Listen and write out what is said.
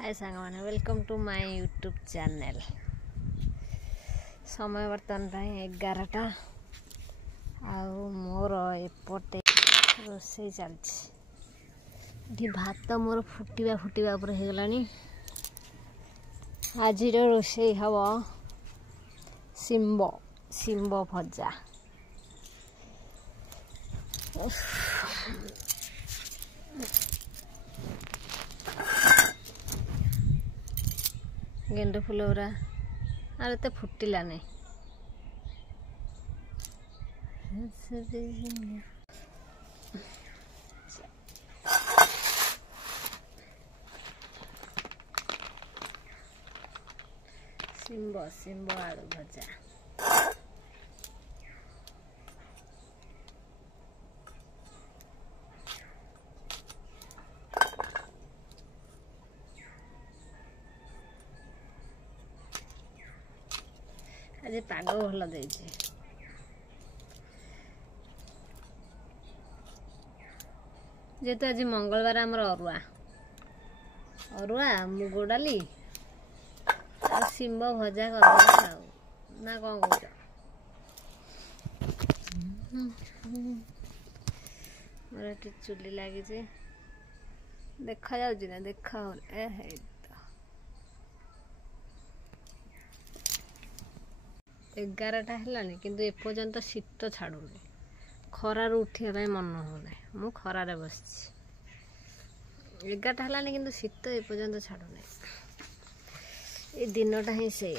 हाय song मैंने welcome to my YouTube channel. समय बर्तमान 11टा मोर एपटे रोसे चलती भात मोर फुटिबा उपर हो गलानी। आज रोसे हम शिम्ब भजा। गेंडू फूल गुरा आर एत फुटिला नहीं। शिम्ब आलू भजा आज पाग भल दे जेतु आज मंगलवार आमर अरुआ मुग डाली शिम्ब भजा कर ना कौन कह मोर चुली लगी देखा जाऊँ ना देखा हो 11टा है किंतु एपर्यंत शीत छाड़ूनी खरार उठा मन होना मु खरारे बस 11टा है किंतु शीत एपर्यंत छाड़ूनी ये दिनटा ही से